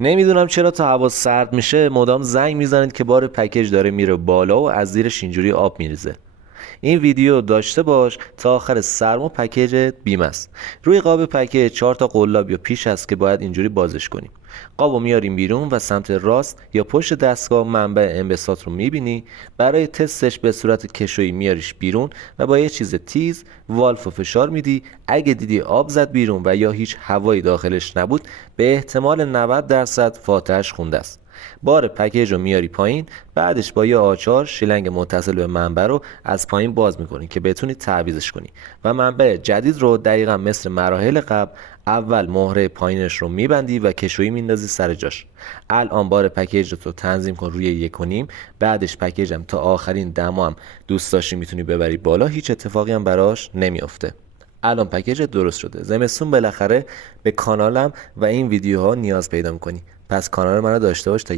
نمیدونم چرا تا هوا سرد میشه مدام زنگ میزنید که بار پکیج داره میره بالا و از زیرش اینجوری آب میریزه. این ویدیو داشته باش تا آخر سرما پکیجت بیم است. روی قاب پکیج 4 تا قلاب یا پیش هست که باید اینجوری بازش کنیم. قابو میاریم بیرون و سمت راست یا پشت دستگاه منبع انبساط رو میبینی. برای تستش به صورت کشویی میاریش بیرون و با یه چیز تیز والف فشار میدی. اگه دیدی آب زد بیرون و یا هیچ هوایی داخلش نبود، به احتمال 90% فاتحش خونده است. بار پکیج رو میاری پایین. بعدش با یه آچار شیلنگ متصل به منبع رو از پایین باز میکنی که بتونی تعویضش کنی و منبع جدید رو دقیقا مثل مراحل قبل اول مهره پایینش رو میبندی و کشویی میندازی سر جاش. الان بار پکیج رو تنظیم کن روی 1.5. بعدش پکیجم تا آخرین دما هم دوست داشتی میتونی ببری بالا، هیچ اتفاقی هم براش نمیافته. الان پکیج درست شده. زمستون بالاخره به کانالم و این ویدیوها نیاز پیدا میکنی، پس کانال منو داشته باش تا